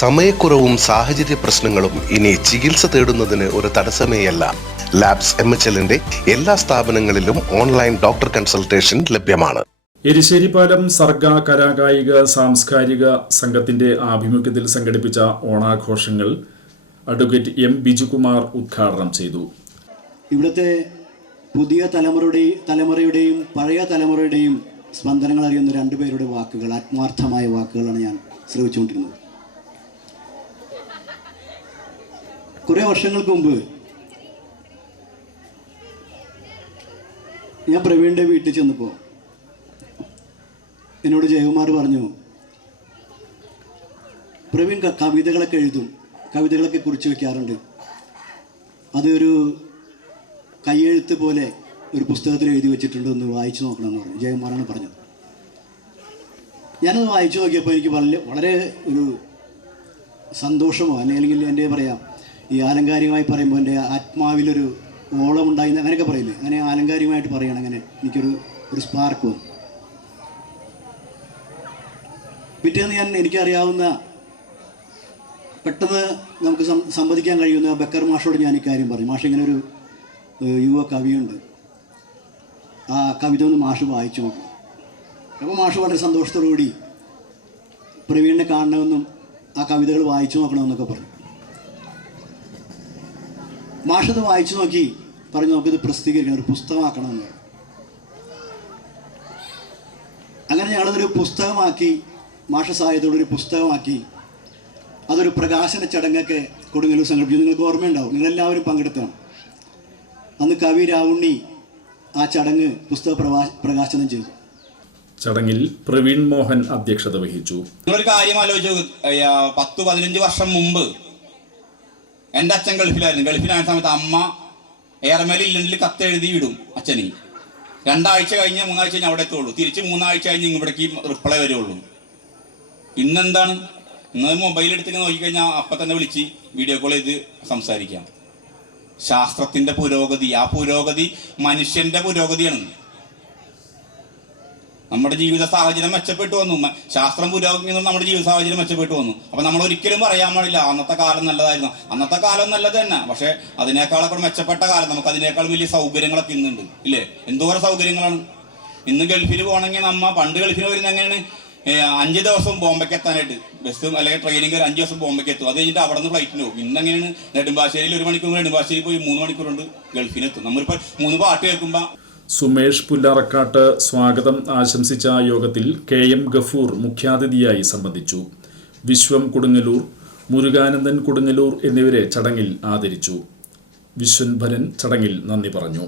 സമയക്കുറവും സാഹചര്യ പ്രശ്നങ്ങളും ഇനി ചികിത്സ തേടുന്നതിന് ഒരു തടസ്സമേയല്ല. ലാബ്സ് MHLന്റെ എല്ലാ സ്ഥാപനങ്ങളിലും ഓൺലൈൻ ഡോക്ടർ കൺസൾട്ടേഷൻ ലഭ്യമാണ്. എരിശ്ശേരിപ്പാലം സർഗ കലാകായിക സാംസ്കാരിക സംഘത്തിന്റെ ആഭിമുഖ്യത്തിൽ സംഘടിപ്പിച്ച ഓണാഘോഷങ്ങൾ അഡ്വക്കേറ്റ് M. ബിജുകുമാർ ഉദ്ഘാടനം ചെയ്തു. ഇവിടുത്തെ പുതിയ തലമുറയുടെയും പഴയ തലമുറയുടെയും സ്പന്ദനങ്ങൾ അറിയുന്ന രണ്ടുപേരുടെ വാക്കുകൾ, ആത്മാർത്ഥമായ വാക്കുകളാണ് ഞാൻ ശ്രവിച്ചുകൊണ്ടിരുന്നത്. കുറേ വർഷങ്ങൾക്ക് മുമ്പ് ഞാൻ പ്രവീണിൻ്റെ വീട്ടിൽ ചെന്നപ്പോൾ എന്നോട് ജയകുമാർ പറഞ്ഞു, പ്രവീൺ കവിതകളൊക്കെ എഴുതും, കവിതകളൊക്കെ കുറിച്ച് വയ്ക്കാറുണ്ട്, അതൊരു കയ്യെഴുത്ത് പോലെ ഒരു പുസ്തകത്തിൽ എഴുതി വെച്ചിട്ടുണ്ടെന്ന് വായിച്ചു നോക്കണമെന്ന് പറഞ്ഞു. ജയകുമാറാണ് പറഞ്ഞത്. ഞാനത് വായിച്ചു നോക്കിയപ്പോൾ എനിക്ക് വളരെ ഒരു സന്തോഷമോ അല്ലെങ്കിൽ എൻ്റെ പറയാം, ഈ ആലങ്കാരികമായി പറയുമ്പോൾ എൻ്റെ ആത്മാവിലൊരു ഓളമുണ്ടായി അങ്ങനെയൊക്കെ പറയില്ലേ, അങ്ങനെ ആലങ്കാരികമായിട്ട് പറയണം, അങ്ങനെ എനിക്കൊരു സ്പാർക്ക് വന്നു. പിറ്റേന്ന് എനിക്കറിയാവുന്ന പെട്ടെന്ന് നമുക്ക് സംവദിക്കാൻ കഴിയുന്ന ബക്കർ മാഷോട് ഞാൻ ഇക്കാര്യം പറഞ്ഞു. മാഷ് ഇങ്ങനെ ഒരു യുവ കവിയുണ്ട്, ആ കവിത ഒന്ന് മാഷ് വായിച്ചു നോക്കണം. അപ്പോൾ മാഷ് വളരെ സന്തോഷത്തോടുകൂടി പ്രവീണിനെ കാണണമെന്നും ആ കവിതകൾ വായിച്ചു നോക്കണമെന്നൊക്കെ പറഞ്ഞു. മാഷത് വായിച്ചു നോക്കി പറഞ്ഞു, നമുക്കിത് പ്രസിദ്ധീകരിക്കണം, ഒരു പുസ്തകമാക്കണമെന്ന് പറഞ്ഞു. അങ്ങനെ ഞങ്ങളതൊരു പുസ്തകമാക്കി, മാഷ സഹായത്തോടൊരു പുസ്തകമാക്കി അതൊരു പ്രകാശന ചടങ്ങൊക്കെ കൊടുങ്ങല്ലൂർ സംഘടിപ്പിച്ചു. നിങ്ങൾക്ക് ഓർമ്മയുണ്ടാവും, നിങ്ങളെല്ലാവരും പങ്കെടുത്താണ്. അന്ന് കവി രാവുണ്ണി ആ ചടങ്ങ് പുസ്തക പ്രകാശനം ചെയ്തു. ചടങ്ങിൽ പ്രവീൺ മോഹൻ അധ്യക്ഷത വഹിച്ചു. നിങ്ങളൊരു കാര്യം ആലോചിച്ചു, 10-15 വർഷം മുമ്പ് എൻ്റെ അച്ഛൻ ഗൾഫിലായിരുന്നു. ഗൾഫിലായ സമയത്ത് അമ്മ എയർമേൽ ഇല്ലെങ്കിൽ കത്തെഴുതി വിടും അച്ഛന്. 2 ആഴ്ച കഴിഞ്ഞ് 3 ആഴ്ച കഴിഞ്ഞ് അവിടെ എത്തുള്ളൂ. തിരിച്ച് 3 ആഴ്ച കഴിഞ്ഞ് ഇവിടേക്ക് റിപ്ലൈ വരുള്ളൂ. ഇന്നെന്താണ്? ഇന്ന് മൊബൈൽ എടുത്തിട്ട് നോക്കിക്കഴിഞ്ഞാൽ അപ്പം തന്നെ വിളിച്ച് വീഡിയോ കോൾ ചെയ്ത് സംസാരിക്കാം. ശാസ്ത്രത്തിന്റെ പുരോഗതി, ആ പുരോഗതി മനുഷ്യന്റെ പുരോഗതിയാണ്. നമ്മുടെ ജീവിത സാഹചര്യം മെച്ചപ്പെട്ടു വന്നു. ശാസ്ത്രം പുരോഗമിക്കുന്നു, നമ്മുടെ ജീവിത സാഹചര്യം മെച്ചപ്പെട്ടു വന്നു. അപ്പൊ നമ്മൾ ഒരിക്കലും പറയാൻ പാടില്ല അന്നത്തെ കാലം നല്ലതായിരുന്നു. അന്നത്തെ കാലം നല്ലത് തന്നെ, പക്ഷെ അതിനേക്കാളൊക്കെ മെച്ചപ്പെട്ട കാലം, നമുക്ക് അതിനേക്കാൾ വലിയ സൗകര്യങ്ങളൊക്കെ ഇന്നുണ്ട്, ഇല്ലേ? എന്തോരം സൗകര്യങ്ങളാണ്. ഇന്ന് ഗൾഫിൽ പോകണമെങ്കിൽ പണ്ട് ഗൾഫിൽ വരുന്ന എങ്ങനെയാണ്, 5 ദിവസം ബോംബെക്ക് എത്താനായിട്ട് ബസ് അല്ലെങ്കിൽ ട്രെയിനിങ് 5 ദിവസം ബോംബെക്ക് എത്തും. അത് കഴിഞ്ഞിട്ട് അവിടെ നിന്ന് ഫ്ലൈറ്റിന് പോകും. ഇന്ന് എങ്ങനെയാണ്, നെടുമ്പാശ്ശേരിയിൽ 1 മണിക്കൂർ, നെടുമ്പാശ്ശേരി പോയി 3 മണിക്കൂറുണ്ട് ഗൾഫിനെത്തും. നമ്മളിപ്പോൾ 3 പാട്ട് കേൾക്കുമ്പോൾ. സുമേഷ് പുല്ലാറക്കാട്ട് സ്വാഗതം ആശംസിച്ച യോഗത്തിൽ KM ഗഫൂർ മുഖ്യാതിഥിയായി സംബന്ധിച്ചു. വിശ്വം കൊടുങ്ങല്ലൂർ, മുരുകാനന്ദൻ കൊടുങ്ങല്ലൂർ എന്നിവരെ ചടങ്ങിൽ ആദരിച്ചു. വിശ്വൻഭരൻ ചടങ്ങിൽ നന്ദി പറഞ്ഞു.